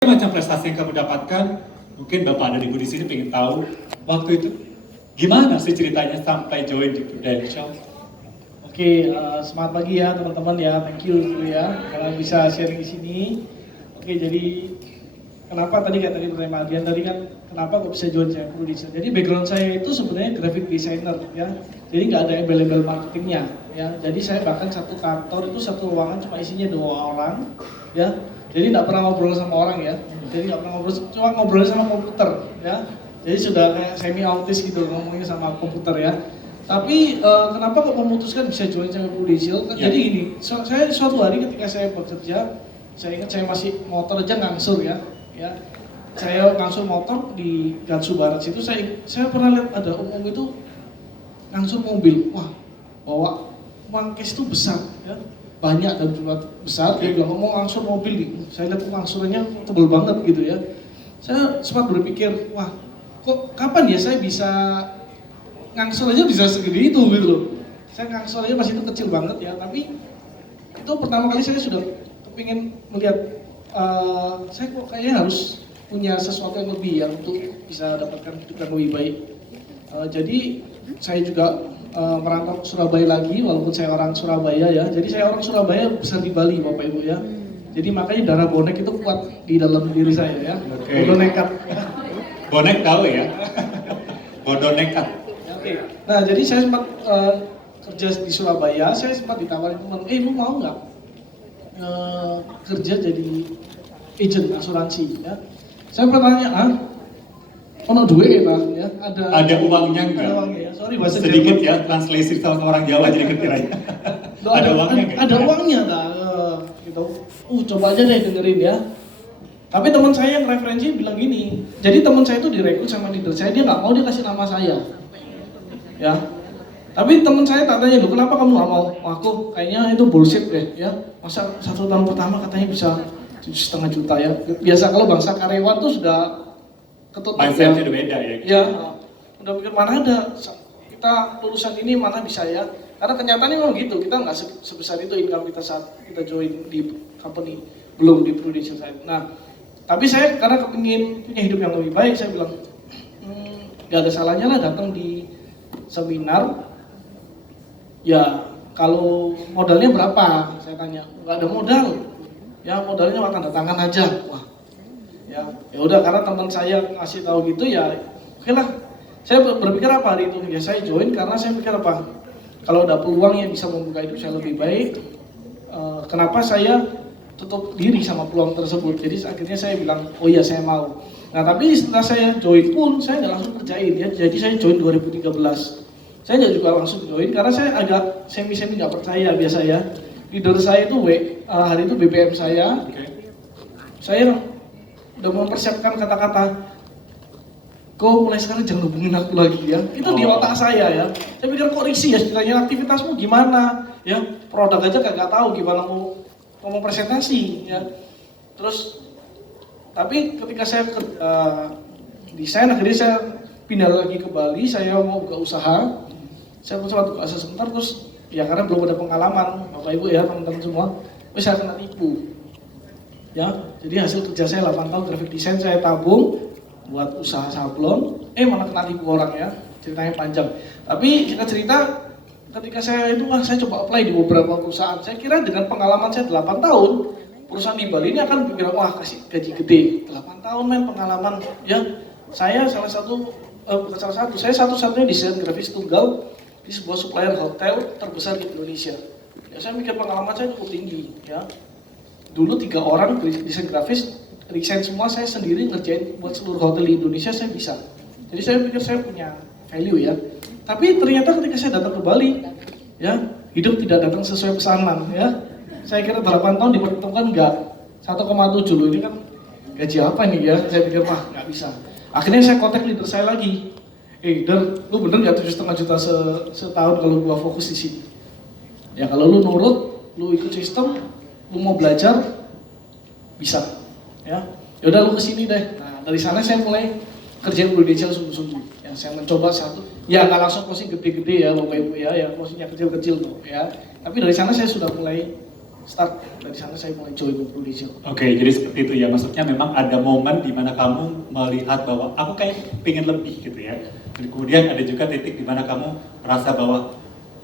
Macam prestasi yang kamu dapatkan, mungkin Bapak dan Ibu di sini pengen tahu waktu itu gimana sih ceritanya sampai join di Prudential? Oke, selamat pagi ya teman-teman ya, thank you dulu ya karena bisa sharing di sini. Oke, jadi kenapa tadi kata pertanyaan Adrian tadi kan kenapa kok bisa join saya producer? Jadi background saya itu sebenarnya graphic designer ya, jadi nggak ada embel-embel marketingnya ya. Jadi saya bahkan satu kantor itu satu ruangan cuma isinya 2 orang ya. Jadi nggak pernah ngobrol sama orang ya. Jadi nggak pernah ngobrol, cuma ngobrol sama komputer ya. Jadi sudah kayak semi autis gitu ngomongnya sama komputer ya. Tapi kenapa kok memutuskan bisa join sama Prudential? Jadi gini, saya suatu hari ketika saya bekerja, saya ingat saya masih motor aja ngangsur ya. Saya ngangsur motor di Gatsu Barat situ, saya pernah lihat ada om itu ngangsur mobil. Wah, bawa uang cash itu besar ya. Banyak dan jumlah besar, dia bilang mau ngangsur mobil nih. Saya lihat ngangsurannya tebel banget gitu ya. Saya sempat berpikir, wah kok kapan ya saya bisa ngangsur aja bisa segede itu gitu loh. Saya ngangsur aja masih itu kecil banget ya, tapi itu pertama kali saya sudah kepingin melihat saya kok kayaknya harus punya sesuatu yang lebih ya untuk bisa dapatkan hidup yang lebih baik. Jadi saya juga merantau ke Surabaya lagi, walaupun saya orang Surabaya ya. Jadi saya orang Surabaya besar di Bali Bapak Ibu ya. Jadi makanya darah bonek itu kuat di dalam diri saya ya. Okay. Bodoh nekat. Bonek tahu ya? Bodoh nekat. Oke. Nah jadi saya sempat kerja di Surabaya, saya sempat ditawarin teman, lu mau nggak kerja jadi agent asuransi ya? Saya bertanya, ono duit ya? Ada uangnya nggak? Ada uangnya ya, sorry bahasa sedikit Jerman. ya, translasi sama orang Jawa jadi ketiranya. Ada uangnya nggak? Ada uangnya dah, gitu. Coba aja deh dengerin ya. Tapi teman saya yang referensi bilang gini, jadi teman saya itu direkrut sama leader saya, dia nggak mau dia kasih nama saya. Ya, tapi teman saya tanya, loh kenapa kamu nggak mau? Aku kayaknya itu bullshit deh ya. Masa 1 tahun pertama katanya bisa 7,5 juta ya. Biasa kalau bangsa karyawan tuh sudah ketutup. Mindsetnya udah beda ya. Ya, udah pikir mana ada kita lulusan ini mana bisa ya. Karena kenyataannya memang gitu, kita nggak sebesar itu income kita saat kita join di company, belum di Prudential side. Nah, tapi saya karena kepingin punya hidup yang lebih baik, saya bilang nggak ada salahnya lah datang di seminar. Ya kalau modalnya berapa? Saya tanya. Nggak ada modal. Ya modalnya cuma tanda tangan aja. Wah. Ya udah karena teman saya ngasih tahu gitu ya. Oke lah. Saya berpikir apa hari itu? Ya saya join karena saya pikir apa? Kalau ada peluang yang bisa membuka hidup saya lebih baik, kenapa saya tutup diri sama peluang tersebut? Jadi akhirnya saya bilang, oh iya saya mau. Nah tapi setelah saya join pun saya nggak langsung kerjain ya. Jadi saya join 2013. Saya nggak juga langsung join karena saya agak semi nggak percaya biasa ya. Leader saya itu hari itu BBM saya. Saya udah mempersiapkan kata-kata, kau mulai sekarang jangan hubungin aku lagi ya. Itu di otak saya ya. Saya pikir kok risih ya ceritanya, aktivitasmu gimana ya. Produk aja nggak tahu gimana mau presentasi ya. Terus tapi ketika saya desain, akhirnya saya pindah lagi ke Bali, saya mau buka usaha. Saya coba buka usaha sebentar, terus ya karena belum ada pengalaman, Bapak Ibu ya, teman-teman semua, saya kena tipu. Ya, jadi hasil kerja saya 8 tahun graphic design saya tabung buat usaha sablon, malah kena tipu orang ya. Ceritanya panjang. Tapi kita cerita ketika saya itu saya coba apply di beberapa perusahaan. Saya kira dengan pengalaman saya 8 tahun, perusahaan di Bali ini akan bilang, wah kasih gaji gede, 8 tahun pengalaman ya. Saya salah satu, bukan salah satu, saya satu-satunya desain grafis tunggal di sebuah supplier hotel terbesar di Indonesia. Ya saya mikir pengalaman saya cukup tinggi ya. Dulu 3 orang desain grafis, desain semua saya sendiri ngerjain buat seluruh hotel di Indonesia saya bisa. Jadi saya pikir saya punya value ya. Tapi ternyata ketika saya datang ke Bali, ya hidup tidak datang sesuai pesanan ya. Saya kira 8 tahun diperhitungkan enggak 1,7 loh, ini kan gaji apa nih ya? Saya pikir wah nggak bisa. Akhirnya saya kontak leader saya lagi. Dan lu bener nggak 7,5 juta setahun kalau gua fokus di sini? Ya kalau lu nurut, lu ikut sistem, lu mau belajar, bisa. Ya udah lu kesini deh. Nah dari sana saya mulai kerjain Prudential sungguh-sungguh. Yang saya mencoba satu, ya nggak langsung closing gede-gede ya Bapak Ibu ya, closingnya kecil-kecil tuh ya. Tapi dari sana saya sudah mulai start dari sana saya mulai join di Prudential. Oke, jadi seperti itu ya. Maksudnya memang ada momen di mana kamu melihat bahwa aku kayak pengen lebih gitu ya. Dan kemudian ada juga titik di mana kamu merasa bahwa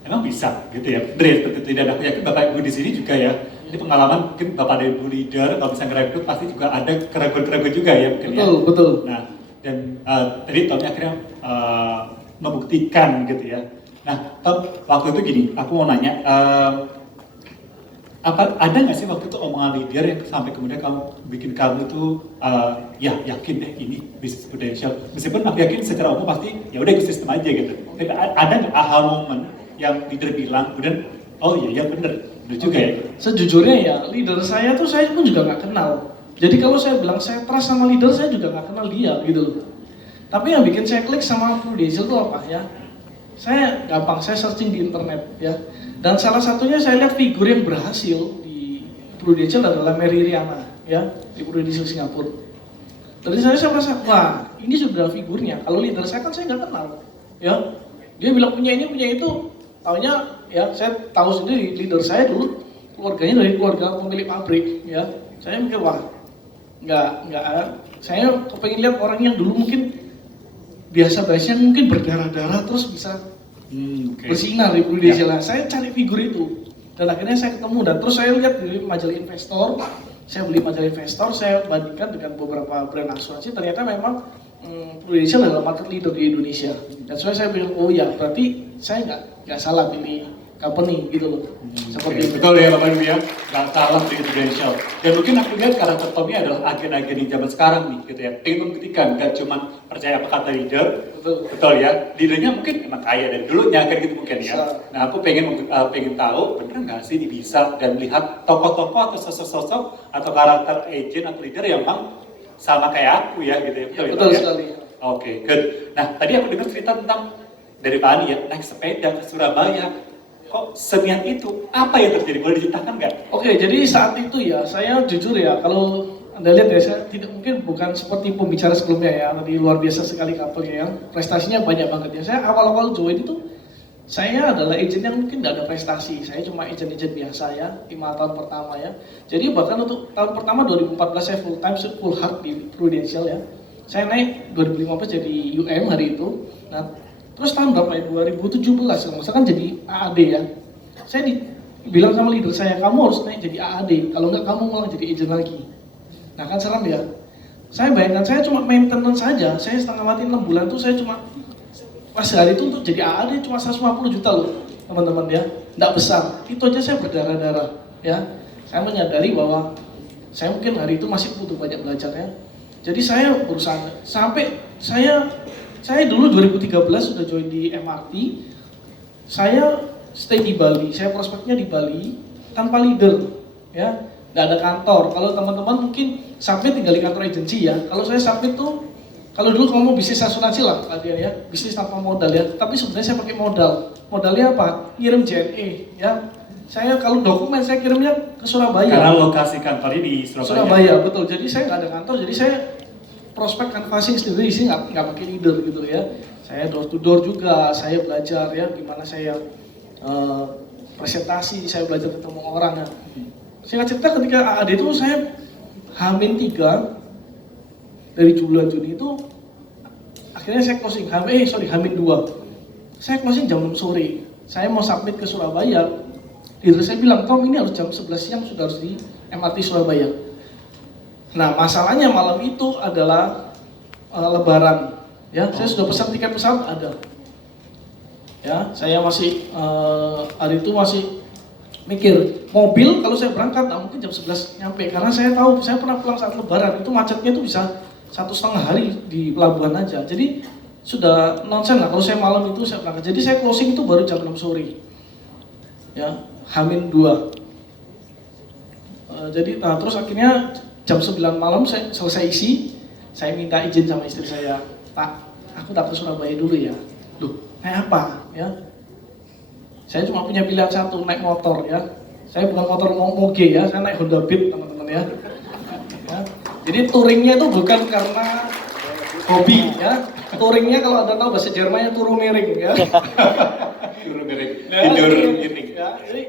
emang bisa gitu ya. Benar ya, seperti itu. Dan aku yakin Bapak Ibu di sini juga ya. Ini pengalaman mungkin Bapak dan Ibu leader kalau bisa ngerekrut pasti juga ada keraguan-keraguan juga ya mungkin Betul, ya. betul. Nah, dan tadi Tommy akhirnya membuktikan gitu ya. Nah, Tom, waktu itu gini, aku mau nanya, ada nggak sih waktu itu omongan leader yang sampai kemudian bikin kamu tuh ya yakin deh ini bisnis Prudential, meskipun aku yakin secara umum pasti ya udah ikut sistem aja gitu. Tapi ada nggak aha moment yang leader bilang kemudian oh iya bener juga ya. Sejujurnya ya leader saya tuh saya pun juga nggak kenal. Jadi kalau saya bilang saya trust sama leader saya juga nggak kenal dia gitu loh. Tapi yang bikin saya klik sama Prudential itu apa ya? Saya gampang, saya searching di internet ya. Dan salah satunya saya lihat figur yang berhasil di Prudential adalah Mary Riana ya, di Prudential Singapura. Dari saya merasa, wah ini sudah figurnya. Kalau leader saya kan saya nggak kenal ya. Dia bilang punya ini, punya itu. Taunya ya, saya tahu sendiri leader saya dulu keluarganya dari keluarga pemilik pabrik ya. Saya mikir wah, nggak, saya kepengen lihat orang yang dulu mungkin biasa-biasanya mungkin berdarah-darah terus bisa bersinar di Prudential. Ya. Saya cari figur itu dan akhirnya saya ketemu dan terus saya lihat di majalah investor, saya beli majalah investor, saya bandingkan dengan beberapa brand asuransi, ternyata memang Prudential adalah market leader di Indonesia. Dan saya bilang oh ya berarti saya nggak salah pilih company gitu loh. Seperti itu. Betul ya Bapak Ibu ya, nggak salah pilih Prudential. Dan mungkin aku lihat karakter Tommy adalah agen-agen di zaman sekarang nih gitu ya. Pengen membuktikan, nggak cuma percaya apa kata leader, betul ya. Leadernya mungkin emang kaya dari dulunya kan gitu mungkin ya. Nah aku pengen tahu bener nggak sih ini bisa dan melihat tokoh-tokoh atau sosok-sosok atau karakter agent atau leader yang memang sama kayak aku ya gitu ya. Betul ya, sekali. Oke, good. Nah tadi aku dengar cerita tentang dari Pak Ani ya, naik sepeda ke Surabaya. Kok seniat itu? Apa yang terjadi? Boleh diceritakan nggak? Oke, jadi saat itu ya, saya jujur ya, kalau Anda lihat ya, saya tidak mungkin bukan seperti pembicara sebelumnya ya, tadi luar biasa sekali couple ya, prestasinya banyak banget ya. Saya awal-awal join itu, saya adalah agent yang mungkin tidak ada prestasi, saya cuma agent-agent biasa ya, 5 tahun pertama ya. Jadi bahkan untuk tahun pertama 2014 saya full time, full hard di Prudential ya. Saya naik 2015 jadi UM hari itu. Nah, terus tahun berapa ya? 2017 kalau saya kan jadi AAD ya. Saya bilang sama leader saya, kamu harus naik jadi AAD. Kalau enggak kamu malah jadi agent lagi. Nah kan seram ya. Saya bayangkan saya cuma maintenance saja. Saya setengah mati 6 bulan tuh saya cuma pas hari itu untuk jadi AAD cuma 150 juta loh teman-teman ya. Enggak besar. Itu aja saya berdarah-darah ya. Saya menyadari bahwa saya mungkin hari itu masih butuh banyak belajar ya. Jadi saya berusaha sampai saya dulu 2013 sudah join di MRT. Saya stay di Bali, saya prospeknya di Bali tanpa leader, ya, nggak ada kantor. Kalau teman-teman mungkin sampai tinggal di kantor agensi ya. Kalau saya sampai tuh, kalau dulu kamu mau bisnis asuransi lah, kalian ya, bisnis tanpa modal ya. Tapi sebenarnya saya pakai modal. Modalnya apa? Ngirim JNE, ya. Saya kalau dokumen saya kirimnya ke Surabaya. Karena lokasi kantornya di Surabaya. Surabaya, betul. Jadi saya nggak ada kantor, jadi saya prospek canvassing sendiri sih nggak pakai leader gitu ya. Saya door to door juga, saya belajar ya gimana saya presentasi, saya belajar ketemu orang ya. Singkat cerita ketika AAD itu saya H-3 dari bulan Juni itu akhirnya saya closing H-2. Saya closing jam 6 sore. Saya mau submit ke Surabaya. Leader saya bilang, Tom ini harus jam 11 siang sudah harus di MRT Surabaya. Nah masalahnya malam itu adalah Lebaran. Ya, saya sudah pesan tiket pesawat ada. Ya, saya masih hari itu masih mikir mobil kalau saya berangkat nah mungkin jam 11 nyampe karena saya tahu saya pernah pulang saat Lebaran itu macetnya itu bisa 1,5 hari di pelabuhan aja. Jadi sudah nonsen lah kalau saya malam itu saya berangkat. Jadi saya closing itu baru jam 6 sore. Ya, H-2. Jadi nah terus akhirnya jam 9 malam saya selesai isi, saya minta izin sama istri saya, Pak, aku tak ke Surabaya dulu ya. Loh, naik apa? Ya, saya cuma punya pilihan satu, naik motor ya. Saya bukan motor moge ya, saya naik Honda Beat teman-teman ya. Ya. Jadi touringnya itu bukan karena hobi ya. Touringnya kalau Anda tahu bahasa Jermannya Turunering ya. Turunering, Nah, tidur gini. ya, jadi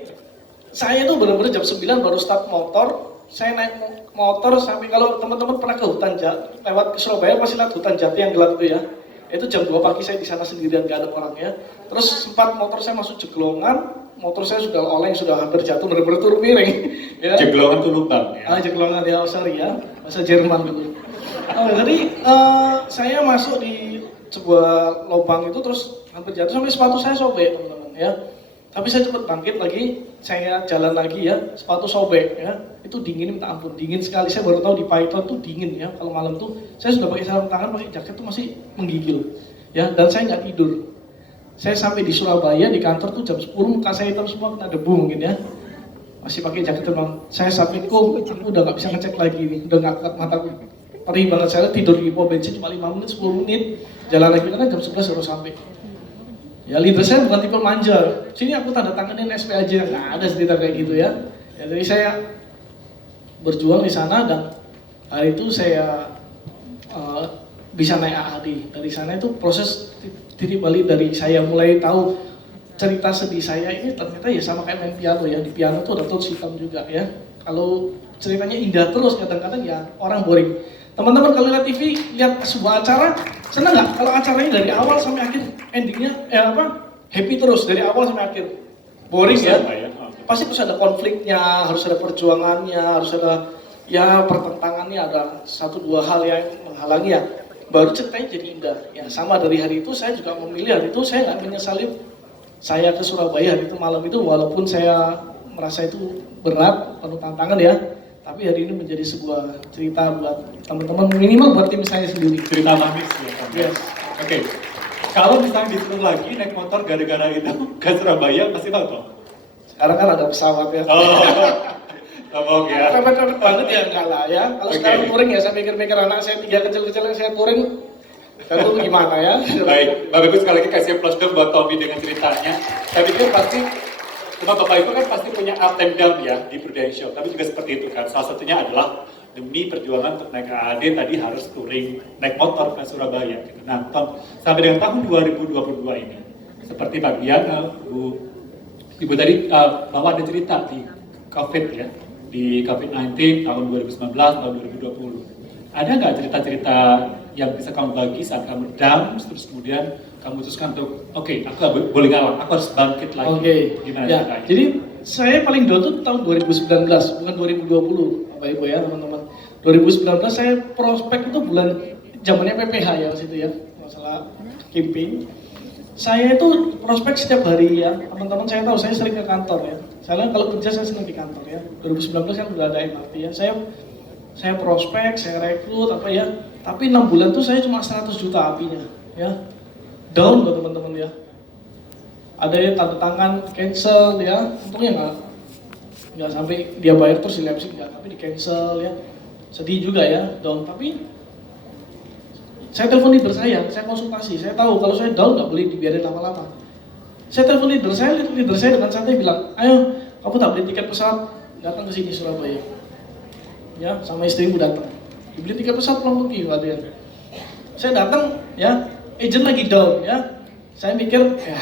saya tuh benar-benar jam 9 baru start motor. Saya naik motor sampai, kalau teman-teman pernah ke hutan Jati, lewat ke Surabaya pasti lihat hutan Jati yang gelap itu ya. Itu jam 2 pagi saya di sana sendirian, gak ada orang ya. Terus sempat motor saya masuk jeglongan, motor saya sudah oleng, sudah hampir jatuh, benar-benar turun miring. Ya. Jeglongan tuh lubang ya. Jeglongan ya, oh sorry ya, bahasa Jerman dulu. Jadi saya masuk di sebuah lubang itu terus hampir jatuh sampai sepatu saya sobek teman-teman ya. Tapi saya cepat bangkit lagi, saya jalan lagi ya, sepatu sobek ya. Itu dingin minta ampun, dingin sekali. Saya baru tahu di Python tuh dingin ya. Kalau malam tuh saya sudah pakai sarung tangan, pakai jaket tuh masih menggigil ya. Dan saya nggak tidur. Saya sampai di Surabaya di kantor tuh jam 10, muka saya hitam semua kena debu mungkin ya. Masih pakai jaket terbang. Saya sampai aku udah nggak bisa ngecek lagi nih, udah nggak kuat mataku. Perih banget, saya tidur di pom bensin cuma 5 menit, 10 menit, jalan lagi karena jam 11 baru sampai. Ya leader saya bukan tipe manja, sini aku tanda tanganin SP aja, nggak ada cerita kayak gitu ya. Jadi saya berjuang di sana dan hari itu saya bisa naik AAD. Dari sana itu proses titik balik dari saya mulai tahu cerita sedih saya ini ternyata ya sama kayak main piano ya. Di piano tuh ada notes hitam juga ya. Kalau ceritanya indah terus kadang-kadang ya orang boring. Teman-teman kalau lihat TV, lihat sebuah acara, senang nggak? Kalau acaranya dari awal sampai akhir, endingnya happy terus dari awal sampai akhir. Boring ya? Pasti harus ada konfliknya, harus ada perjuangannya, harus ada ya pertentangannya, ada 1-2 hal yang menghalangi ya. Baru ceritanya jadi indah. Ya sama dari hari itu saya juga memilih hari itu saya nggak menyesali saya ke Surabaya hari itu malam itu walaupun saya merasa itu berat, penuh tantangan ya. Tapi hari ini menjadi sebuah cerita buat teman-teman, minimal buat tim saya sendiri. Cerita manis ya. Yes. Oke. Kalau misalnya disuruh lagi naik motor gara-gara itu ke Surabaya, pasti mau toh? Sekarang kan ada pesawat ya. Oh ya. Repot-repot banget ya enggak lah ya. Kalau sekarang touring ya, saya mikir-mikir anak saya 3 kecil-kecil yang saya touring, itu gimana ya? Baik, Bapak Ibu sekali lagi kasih plus dong buat Tommy dengan ceritanya. Saya pikir pasti cuma Bapak Ibu kan pasti punya up and down ya di Prudential, tapi juga seperti itu kan. Salah satunya adalah demi perjuangan untuk naik AAD tadi harus touring, naik motor ke Surabaya. Gitu. Nah, Tom, sampai dengan tahun 2022 ini, seperti Pak Diana, Ibu tadi bahwa ada cerita di COVID ya, di COVID-19 tahun 2019, tahun 2020. Ada nggak cerita-cerita yang bisa kamu bagi saat kamu down, terus kemudian kamu putuskan untuk, oke, aku nggak boleh ngalah, aku harus bangkit lagi. Oke. Gimana Ya, ceritanya? jadi saya paling down tuh tahun 2019, bukan 2020, Bapak Ibu ya teman-teman. 2019 saya prospek itu bulan zamannya PPH ya situ ya, masalah campaign. Saya itu prospek setiap hari ya, teman-teman saya tahu saya sering ke kantor ya. Saya kalau kerja saya senang di kantor ya. 2019 kan udah ada MRT ya. Saya prospek, saya rekrut apa ya. Tapi 6 bulan tuh saya cuma 100 juta apinya ya. Down loh teman-teman ya. Ada yang tanda tangan cancel ya, untungnya nggak sampai dia bayar terus di Leipzig nggak, tapi di cancel ya. Sedih juga ya, down. Tapi saya telepon leader saya konsultasi, saya tahu kalau saya down nggak boleh dibiarin lama-lama. Saya telepon leader saya dengan santai bilang, ayo kamu tak beli tiket pesawat datang ke sini Surabaya, ya sama istrimu datang, dibeli tiket pesawat pulang pergi latihan. Saya datang ya, agent lagi down ya, saya mikir ya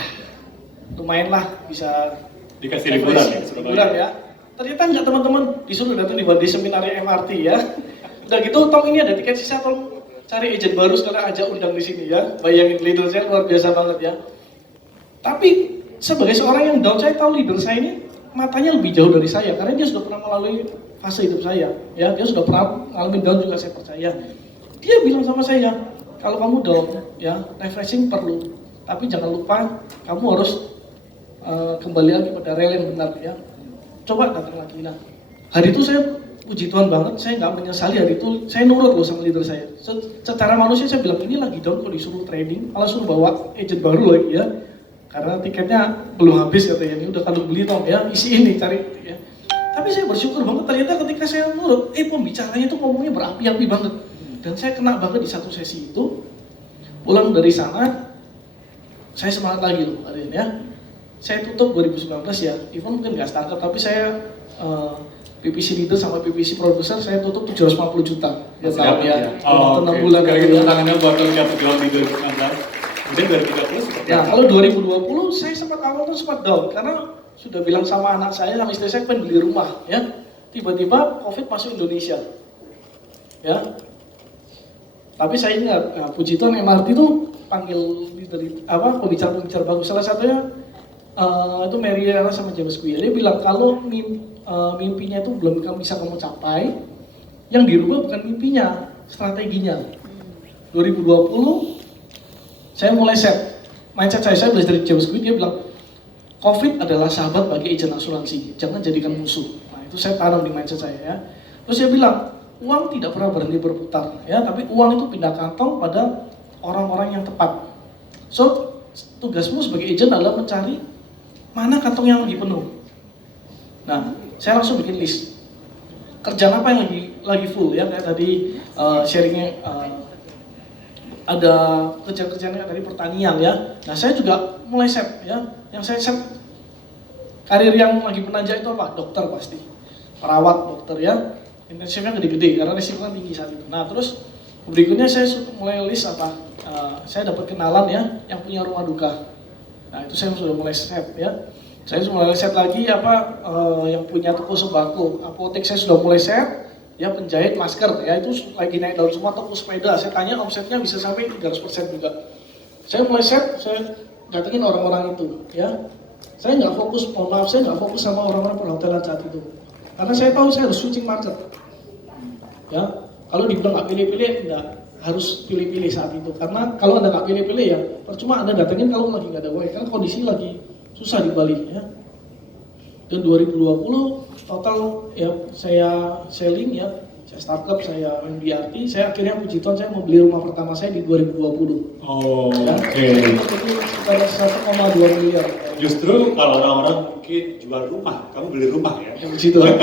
lumayan lah bisa Dikasih liburan ya, liburan ya. Ternyata enggak teman-teman, disuruh datang di seminar MRT ya. Udah gitu, Tom ini ada tiket sisa, Tom cari agent baru sekarang ajak undang di sini ya. Bayangin leader saya luar biasa banget ya. Tapi sebagai seorang yang down, saya tahu leader saya ini matanya lebih jauh dari saya karena dia sudah pernah melalui fase hidup saya. Ya, dia sudah pernah ngalamin down juga saya percaya. Dia bilang sama saya, kalau kamu down, ya refreshing perlu, tapi jangan lupa kamu harus kembali lagi pada rel yang benar ya. Coba datang lagi. Nah, hari itu saya puji Tuhan banget, saya nggak menyesali hari itu, saya nurut loh sama leader saya. Secara manusia saya bilang, ini lagi down kok disuruh trading, malah suruh bawa agent baru lagi ya. Karena tiketnya belum habis katanya, ini udah kalau beli Tom ya, isi ini cari ya. Tapi saya bersyukur banget ternyata ketika saya nurut, pembicaranya itu ngomongnya berapi-api banget. Dan saya kena banget di satu sesi itu, pulang dari sana, saya semangat lagi loh hari ini ya. Saya tutup 2019 ya, even mungkin nggak startup, tapi saya PPC leader sama PPC producer saya tutup 750 juta ya tahun ya. Oh, 6 bulan sekali gitu lagi ya. tangannya buat yang berjuang di 2019. Kemudian 2030 seperti Nah, apa? kalau 2020 saya sempat awal tuh sempat down karena sudah bilang sama anak saya, sama istri saya pengen beli rumah, ya. Tiba-tiba COVID masuk Indonesia, ya. Tapi saya ingat, nah, puji Tuhan MRT itu panggil dari pembicara-pembicara bagus. Salah satunya itu Mary Ella sama James Quill. Dia bilang kalau mimpinya itu belum bisa kamu capai, yang dirubah bukan mimpinya, strateginya. 2020 saya mulai set mindset saya belajar dari James Quill. Dia bilang COVID adalah sahabat bagi agen asuransi, jangan jadikan musuh. Nah itu saya tanam di mindset saya, ya. Terus saya bilang uang tidak pernah berhenti berputar, ya, tapi uang itu pindah kantong pada orang-orang yang tepat. So tugasmu sebagai agent adalah mencari mana kantong yang lagi penuh. Nah saya langsung bikin list kerjaan apa yang lagi full, ya, kayak tadi sharingnya ada kerjaan-kerjaan dari pertanian, ya. Nah saya juga mulai set, ya, yang saya set karir yang lagi menanjak itu apa? Dokter pasti, perawat, dokter, ya. Intensifnya gede-gede karena risiko kan tinggi saat itu. Nah terus berikutnya saya mulai list apa? Saya dapat kenalan, ya, yang punya rumah duka. Nah itu saya sudah mulai set, ya. Saya sudah mulai set lagi yang punya toko sembako, apotek saya sudah mulai set, ya, penjahit masker, ya, itu lagi naik daun semua, toko sepeda. Saya tanya omsetnya bisa sampai 300% juga. Saya mulai set, saya datengin orang-orang itu, ya. Saya nggak fokus, mohon maaf, saya nggak fokus sama orang-orang perhotelan saat itu. Karena saya tahu saya harus switching market, ya. Kalau dibilang nggak pilih-pilih, nggak harus pilih-pilih saat itu. Karena kalau Anda nggak pilih-pilih, ya percuma Anda datengin kalau lagi nggak ada uang, karena kondisi lagi susah di Bali, ya. Dan 2020 total, ya, saya selling, ya, saya startup, saya main BRT, saya akhirnya puji Tuhan saya mau beli rumah pertama saya di 2020. Oh, ya. oke. Itu sekitar 1,2 miliar. Justru kalau orang-orang mungkin jual rumah, kamu beli rumah, ya. Ya, puji Tuhan.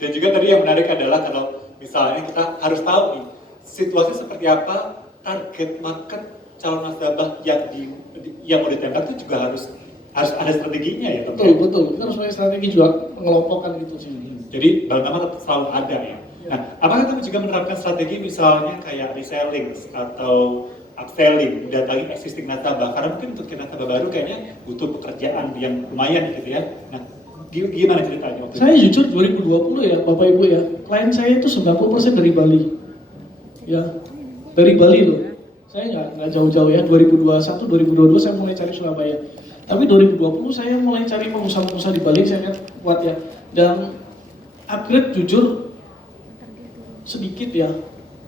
Dan juga tadi yang menarik adalah kalau misalnya kita harus tahu nih situasi seperti apa, target market calon nasabah yang mau ditembak itu juga harus ada strateginya, ya. Betul. Kita harus punya strategi juga mengelompokkan gitu sih. Jadi bank nama selalu ada, ya. Nah, apakah kamu juga menerapkan strategi misalnya kayak reselling atau upselling, datangi existing nasabah? Karena mungkin untuk nasabah baru kayaknya butuh pekerjaan yang lumayan gitu, ya. Nah, gimana ceritanya waktu itu? Saya jujur 2020, ya, Bapak Ibu, ya, klien saya itu 90% dari Bali, ya, dari Bali loh. Saya nggak jauh-jauh, ya. 2021, 2022 saya mulai cari Surabaya. Tapi 2020 saya mulai cari pengusaha-pengusaha di Bali, saya lihat kuat, ya. Dan upgrade jujur sedikit, ya,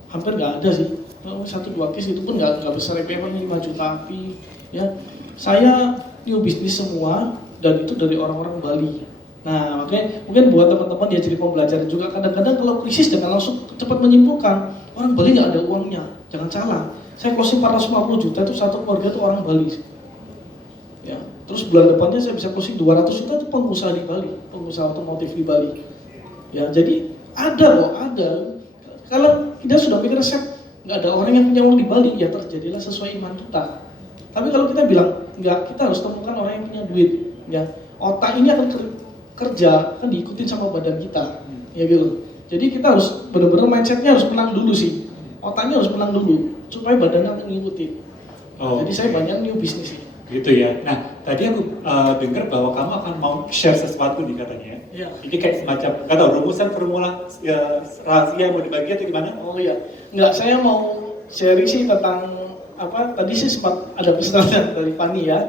hampir nggak ada sih. 1-2 case itu pun nggak besar, payment 5 juta api, ya. Saya new bisnis semua dan itu dari orang-orang Bali. Nah makanya mungkin buat teman-teman dia jadi pembelajaran juga. Kadang-kadang kalau krisis jangan langsung cepat menyimpulkan orang Bali nggak ada uangnya, jangan salah. Saya closing 450 juta itu satu keluarga itu orang Bali, ya. Terus bulan depannya saya bisa closing 200 juta itu pengusaha di Bali, pengusaha otomotif di Bali, ya. Jadi ada. Kalau kita sudah pikir resep nggak ada orang yang punya uang di Bali, ya terjadilah sesuai iman kita. Tapi kalau kita bilang nggak, kita harus temukan orang yang punya duit, ya. Otak ini akan kerja, kan diikutin sama badan kita, ya gitu. Jadi kita harus benar-benar mindsetnya harus menang dulu sih, otaknya harus menang dulu supaya badannya akan ngikutin. Jadi saya banyak new bisnis sih. Gitu, ya. Nah, tadi aku dengar bahwa kamu akan mau share sesuatu nih katanya. Iya. Ini kayak semacam, nggak tahu, rumusan formula rahasia mau dibagi atau gimana? Oh iya, nggak, saya mau sharing sih tentang apa? Tadi sih sempat ada presentasi dari Pani, ya.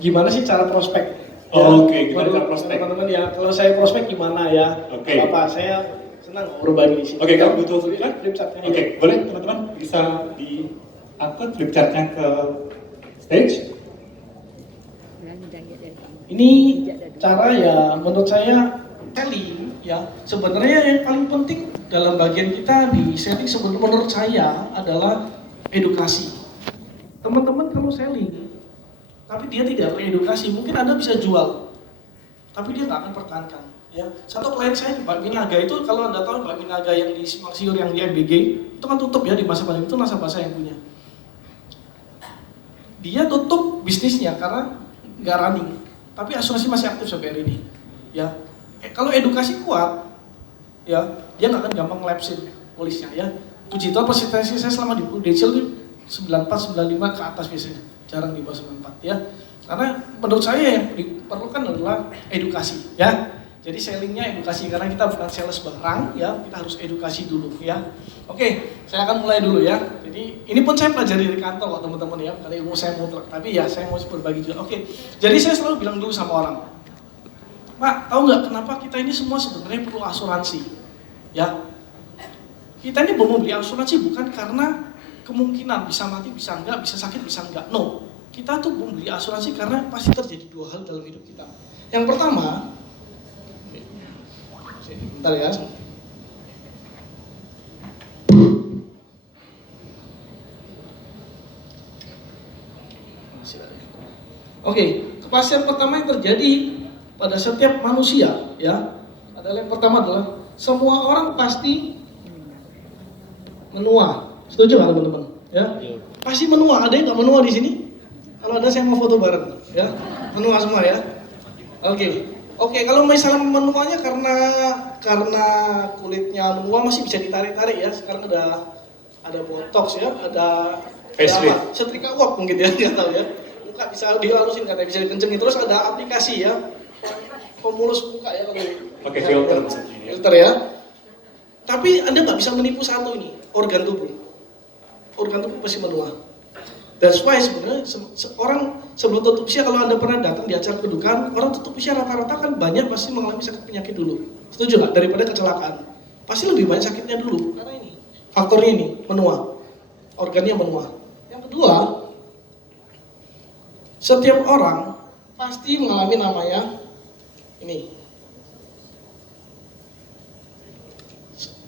Gimana sih cara prospek? Oke, gimana cara prospek? Teman-teman, ya, kalau saya prospek gimana, ya? Oke. Apa? Saya senang berbagi di sini. Oke, kamu butuh flip chartnya. Oke, boleh teman-teman bisa flip chartnya ke stage. Ini cara, ya, menurut saya selling, ya. Sebenarnya yang paling penting dalam bagian kita di selling menurut saya adalah edukasi. Teman-teman kalau selling, tapi dia tidak teredukasi, mungkin Anda bisa jual, tapi dia nggak akan pertahankan, ya. Satu klien saya di Mbak Minaga itu, kalau Anda tahu Mbak Minaga yang di Simpang Siur yang di MBG, itu kan tutup, ya, di masa pandemi, itu nasabah saya yang punya. Dia tutup bisnisnya karena nggak running, tapi asuransi masih aktif sampai hari ini, ya. Kalau edukasi kuat, ya, dia nggak akan gampang ngelapsin polisnya, ya. Puji Tuhan persentasenya saya selama di Prudential itu 94, 95 ke atas biasanya, jarang di bawah 94, ya. Karena menurut saya yang diperlukan adalah edukasi, ya. Jadi sellingnya edukasi, karena kita bukan sales barang, ya, kita harus edukasi dulu, ya. Oke, saya akan mulai dulu ya. Jadi ini pun saya pelajari dari kantor kok teman-teman ya, karena ilmu saya mutlak. Tapi ya saya mau berbagi juga. Oke, jadi saya selalu bilang dulu sama orang, Pak, tahu nggak kenapa kita ini semua sebenarnya perlu asuransi, ya? Kita ini mau beli asuransi bukan karena kemungkinan bisa mati, bisa enggak, bisa sakit, bisa enggak. No, kita tuh mau beli asuransi karena pasti terjadi dua hal dalam hidup kita. Yang pertama, bentar ya. Oke, kepastian pertama yang terjadi pada setiap manusia, ya, adalah yang pertama adalah semua orang pasti menua. Setuju nggak teman-teman? Ya, pasti menua. Ada yang nggak menua di sini? Kalau ada saya mau foto bareng, ya, menua semua ya. Oke, kalau misalnya menuanya karena kulitnya menua masih bisa ditarik-tarik ya. Sekarang ada botox ya, ada setrika uap mungkin ya, nggak tahu ya. Muka bisa dihalusin katanya, bisa dikencengin. Terus ada aplikasi ya, pemulus muka ya kalau pakai filter filter ya. Tapi Anda nggak bisa menipu satu ini, organ tubuh. Organ tubuh pasti menua. That's why sebenarnya orang sebelum tutup usia, kalau Anda pernah datang di acara kedukaan, orang tutup usia rata-rata kan banyak pasti mengalami sakit penyakit dulu. Setuju nggak? Daripada kecelakaan. Pasti lebih banyak sakitnya dulu. Karena ini, faktornya ini, menua. Organnya menua. Yang kedua, setiap orang pasti mengalami namanya ini.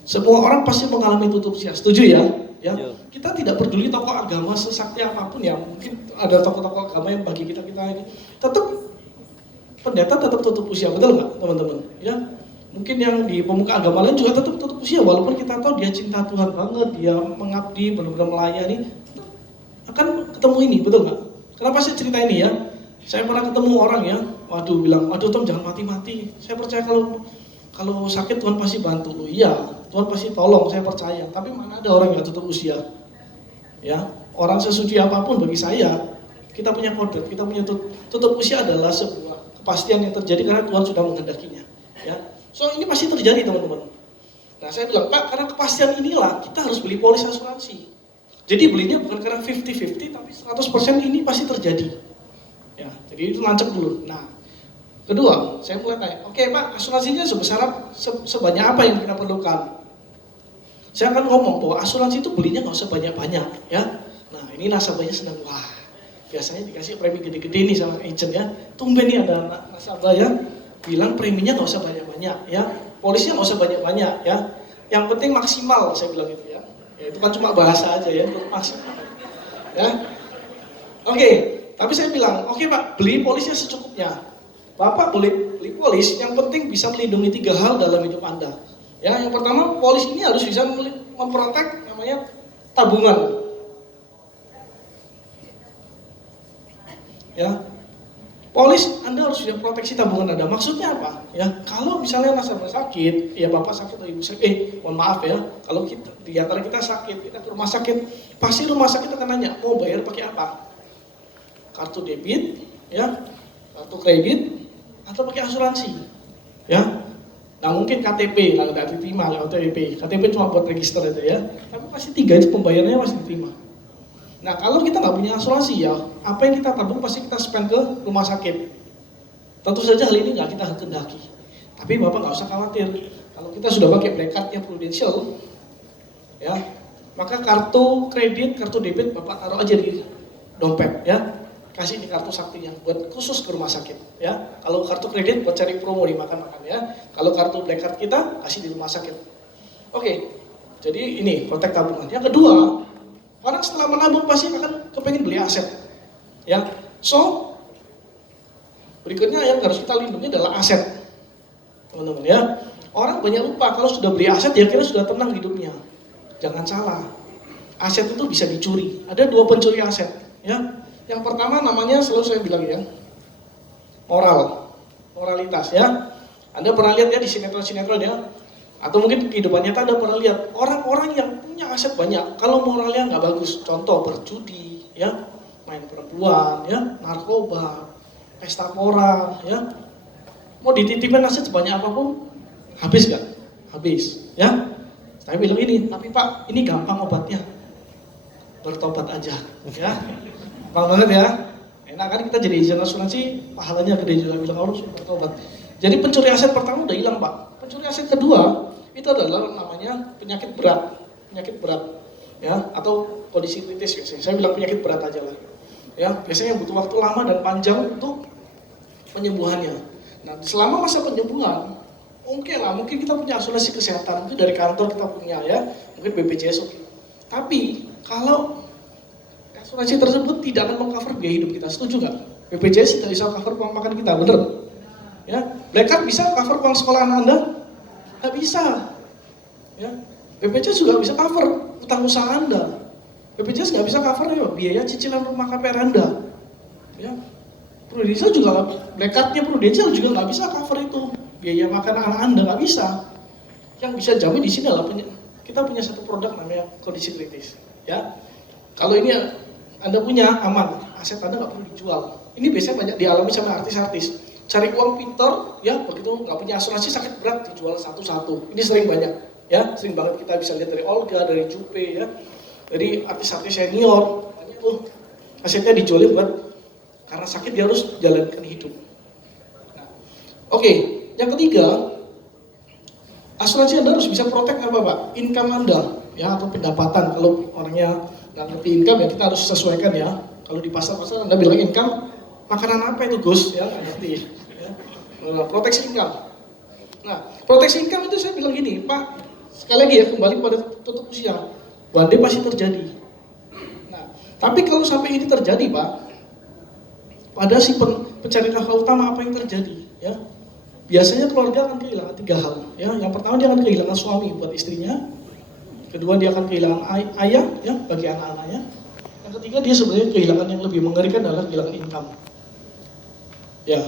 Semua orang pasti mengalami tutup usia. Setuju ya? Ya, kita tidak peduli tokoh agama sesakti apapun ya, mungkin ada tokoh-tokoh agama yang bagi kita ini tetap pendeta tetap tutup usia, betul nggak teman-teman? Ya, mungkin yang di pemuka agama lain juga tetap tutup usia, walaupun kita tahu dia cinta Tuhan banget, dia mengabdi, benar-benar melayani, akan ketemu ini, betul nggak? Kenapa saya cerita ini ya? Saya pernah ketemu orang ya, bilang, Tom jangan mati-mati. Saya percaya kalau sakit Tuhan pasti bantu lo. Iya, Tuhan pasti tolong, saya percaya. Tapi mana ada orang yang tutup usia? Ya, orang sesuci apapun bagi saya, kita punya kodrat, kita punya tutup usia adalah sebuah kepastian yang terjadi karena Tuhan sudah menghendakinya. Ya, so ini pasti terjadi teman-teman. Nah saya bilang, Pak, karena kepastian inilah kita harus beli polis asuransi. Jadi belinya bukan karena 50-50, tapi 100% ini pasti terjadi. Ya, jadi itu nancep dulu. Nah, kedua, saya mulai tanya, oke Pak, asuransinya sebanyak apa yang kita perlukan? Saya akan ngomong bahwa asuransi itu belinya nggak usah banyak-banyak, ya. Nah, ini nasabahnya senang, wah, biasanya dikasih premi gede-gede nih sama agent ya. Tumben nih ada nasabah ya, bilang preminya nggak usah banyak-banyak, ya. Polisnya nggak usah banyak-banyak, ya. Yang penting maksimal, saya bilang itu ya. Ya itu kan cuma bahasa aja ya, maksimal. Ya, oke. Tapi saya bilang, oke Pak, beli polisnya secukupnya. Bapak boleh beli polis, yang penting bisa melindungi 3 hal dalam hidup Anda. Ya, yang pertama, polis ini harus bisa memprotek namanya tabungan. Ya, polis Anda harus bisa proteksi tabungan Anda. Maksudnya apa? Ya, kalau misalnya nasabah sakit, ya Bapak sakit atau Ibu sakit, mohon maaf ya, kalau kita di antara kita sakit, kita ke rumah sakit, pasti rumah sakit akan nanya, mau bayar pakai apa? Kartu debit, ya, kartu kredit, atau pakai asuransi, ya. Nah mungkin KTP, kalau nggak diterima lewat KTP cuma buat register aja ya. Tapi pasti 3 itu pembayarannya pasti diterima. Nah kalau kita nggak punya asuransi ya, apa yang kita tabung pasti kita spend ke rumah sakit. Tentu saja hal ini nggak kita kendaki. Tapi Bapak nggak usah khawatir, kalau kita sudah pakai black card-nya Prudential, ya, maka kartu kredit, kartu debit Bapak taruh aja di dompet, ya. Kasih di kartu saktinya buat khusus ke rumah sakit, ya. Kalau kartu kredit buat cari promo dimakan-makan, ya. Kalau kartu black card kita kasih di rumah sakit. Oke, jadi ini protek tabungan. Yang kedua, orang setelah menabung pasti akan kepengen beli aset, ya. So berikutnya yang harus kita lindungi adalah aset, teman-teman ya. Orang banyak lupa kalau sudah beli aset dia kira sudah tenang hidupnya. Jangan salah, aset itu bisa dicuri. Ada 2 pencuri aset, ya. Yang pertama namanya selalu saya bilang ya, moralitas ya. Anda pernah lihat ya di sinetron-sinetron ya, atau mungkin kehidupan nyata Anda pernah lihat orang-orang yang punya aset banyak, kalau moralnya nggak bagus, contoh berjudi, ya, main perempuan, ya, narkoba, pesta pora, ya. Mau dititipin aset sebanyak apapun, habis nggak? Habis, ya. Saya bilang ini, tapi Pak, ini gampang obatnya, bertobat aja, ya. Gampang banget ya. Enak kan kita jadi agent asuransi, pahalanya gede juga, bilang harus bertobat. Jadi pencuri aset pertama udah hilang Pak. Pencuri aset kedua itu adalah namanya penyakit berat, ya, atau kondisi kritis biasanya. Saya bilang penyakit berat aja lah, ya. Biasanya butuh waktu lama dan panjang untuk penyembuhannya. Nah, selama masa penyembuhan, mungkin kita punya asuransi kesehatan itu dari kantor kita punya ya, mungkin BPJS oke. Tapi kalau asuransi tersebut tidak akan mengcover biaya hidup kita, setuju nggak? BPJS tidak bisa cover uang makan kita, bener? Ya, Black Card bisa cover uang sekolah anak Anda? Nggak bisa. Ya, BPJS juga bisa cover utang usaha Anda. BPJS nggak bisa cover ya, biaya cicilan rumah KPR Anda. Ya, Prudential juga, Black Card-nya Prudential juga nggak bisa cover itu. Biaya makan anak Anda nggak bisa. Yang bisa jamin di sini adalah kita punya satu produk namanya kondisi kritis. Ya, kalau ini Anda punya aman, aset Anda nggak perlu dijual. Ini biasanya banyak dialami sama artis-artis. Cari uang pintar, ya begitu nggak punya asuransi sakit berat dijual satu-satu. Ini sering banyak, ya sering banget kita bisa lihat dari Olga, dari Jupe, ya, dari artis-artis senior. Tuh asetnya dijualin buat karena sakit dia harus jalankan hidup. Nah, oke. Yang ketiga, asuransi Anda harus bisa protect apa Pak? Income Anda, ya, atau pendapatan. Kalau orangnya nggak ngerti income ya kita harus sesuaikan ya. Kalau di pasar-pasar Anda bilang income, makanan apa itu Gus? Ya nggak ngerti. Ya. Nah, proteksi income. Nah, proteksi income itu saya bilang gini, Pak, sekali lagi ya kembali pada tutup usia, one day pasti terjadi. Nah, tapi kalau sampai ini terjadi Pak, pada si pencari nafkah utama apa yang terjadi? Ya, biasanya keluarga akan kehilangan 3 hal. Ya, yang pertama dia akan kehilangan suami buat istrinya. Kedua dia akan kehilangan ayah ya bagi anak-anaknya. Yang ketiga dia sebenarnya kehilangan yang lebih mengerikan adalah kehilangan income. Ya,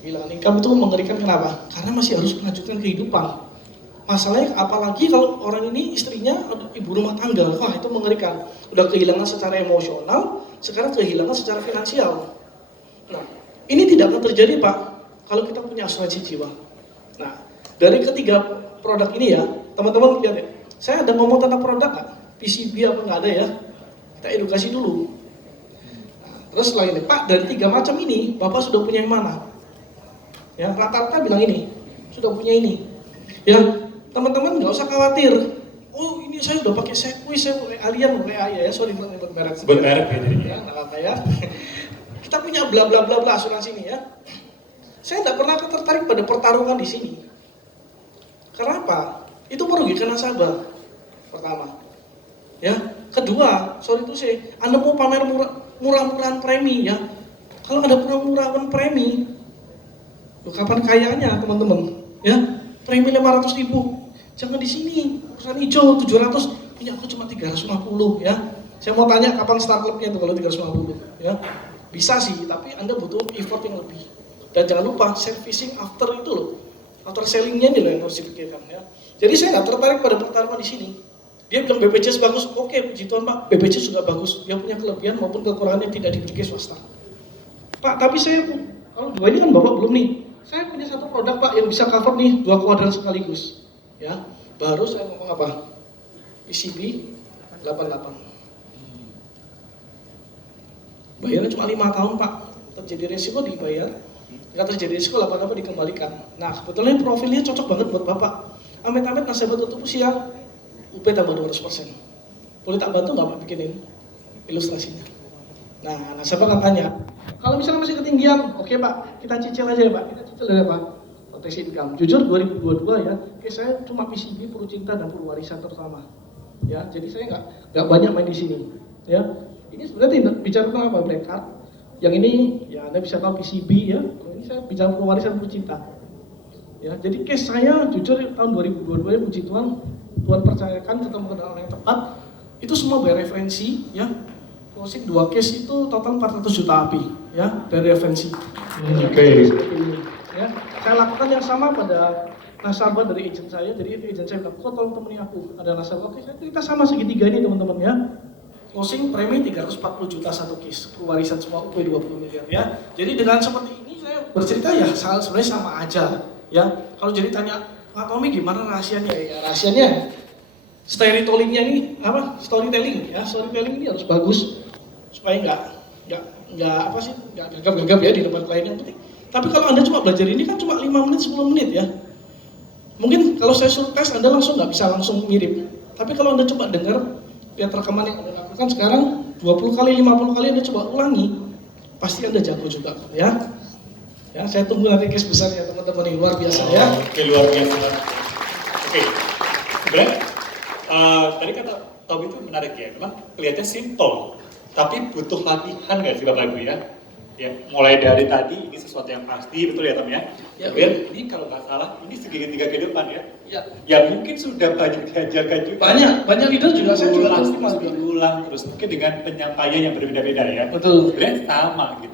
kehilangan income itu mengerikan kenapa? Karena masih harus melanjutkan kehidupan. Masalahnya apalagi kalau orang ini istrinya ibu rumah tangga, wah itu mengerikan. Udah kehilangan secara emosional, sekarang kehilangan secara finansial. Nah, ini tidak akan terjadi Pak kalau kita punya asuransi jiwa. Nah, dari ketiga produk ini ya, teman-teman lihat ya. Saya ada ngomong tentang produk nggak? PCB apa nggak ada ya? Kita edukasi dulu. Nah, terus setelah ini, Pak dari 3 macam ini, Bapak sudah punya yang mana? Ya, rata-rata bilang ini, sudah punya ini. Ya, teman-teman nggak usah khawatir. Oh ini saya udah pakai Sequoia, saya pakai Allianz, pakai AIA ya, sorry nyebut merek. Sebut merek ya jadi. Ya, nggak apa ya. Kita punya bla bla bla bla asuransi ini ya. Saya tidak pernah tertarik pada pertarungan di sini. Karena apa? Itu merugikan nasabah. Pertama. Ya. Kedua, sorry itu sih, Anda mau pamer murah-murahan premi ya. Kalau ada murah-murahan premi, kapan kayanya teman-teman? Ya, premi 500.000. Jangan di sini. Perusahaan hijau 700, punya aku cuma 350 ya. Saya mau tanya kapan start up-nya itu kalau 350 ya. Bisa sih, tapi Anda butuh effort yang lebih. Dan jangan lupa servicing after itu loh, after sellingnya ini loh yang harus dipikirkan ya. Jadi saya nggak tertarik pada pertarungan di sini. Dia bilang BPJS bagus, oke puji Tuhan Pak, BPJS juga bagus. Dia punya kelebihan maupun kekurangan yang tidak dimiliki swasta. Pak, tapi saya kalau dua ini kan Bapak belum nih. Saya punya satu produk Pak yang bisa cover nih 2 kuadran sekaligus. Ya, baru saya ngomong apa? PCB 88. Bayarnya cuma 5 tahun Pak. Terjadi resiko dibayar. Nggak terjadi risiko apa-apa dikembalikan. Nah, sebetulnya profilnya cocok banget buat Bapak. Amit-amit nasabah tutup usia, UP tambah 200%. Boleh tak bantu nggak Pak bikinin ilustrasinya? Nah, nasabah akan tanya, kalau misalnya masih ketinggian, oke Pak, kita cicil aja ya Pak. Kita cicil ya Pak. Proteksi income. Jujur 2022 ya, oke saya cuma PCB, Purcinta dan Purwarisan terutama. Ya, jadi saya nggak banyak main di sini. Ya, ini sebenarnya bicara tentang apa? Black Card. Yang ini ya Anda bisa tahu PCB ya. Ini saya bicara Purwarisan Purcinta. Ya, jadi case saya jujur tahun 2022 ya puji Tuhan, Tuhan percayakan ketemu dengan orang yang tepat. Itu semua by referensi ya. Closing 2 case itu total 400 juta api ya dari referensi. Oke. Ya, saya lakukan yang sama pada nasabah dari agent saya. Jadi agent saya bilang, kok tolong temani aku. Ada nasabah, oke saya cerita sama segitiga ini teman-teman ya. Closing premi 340 juta satu case, warisan semua UP 20 miliar ya. Jadi dengan seperti ini bercerita ya sebenarnya sama aja ya. Kalau jadi tanya Pak Tommy gimana rahasianya, ya rahasianya storytellingnya ini apa, storytelling ini harus bagus supaya nggak apa sih, nggak gagap-gagap ya di depan klien yang penting. Tapi kalau Anda cuma belajar ini kan cuma 5 menit 10 menit ya, mungkin kalau saya suruh tes Anda langsung nggak bisa langsung mirip. Tapi kalau Anda coba dengar, lihat rekaman yang Anda lakukan sekarang 20 kali 50 kali Anda coba ulangi, pasti Anda jago juga ya. Ya, saya tunggu nanti case besar ya teman-teman yang luar biasa ya. Oke, luar biasa. Oke, sebenarnya tadi kata Tommy itu menarik ya, memang kelihatannya simple, tapi butuh latihan nggak sih Bapak Ibu ya? Ya, mulai dari tadi ini sesuatu yang pasti, betul ya Tom ya? Ya, kemudian ini kalau nggak salah ini segitiga kehidupan ya? Ya. Ya mungkin sudah banyak diajarkan juga. Banyak leader juga saya juga diulang terus mungkin dengan penyampaian yang berbeda-beda ya. Betul. Sebenarnya sama gitu.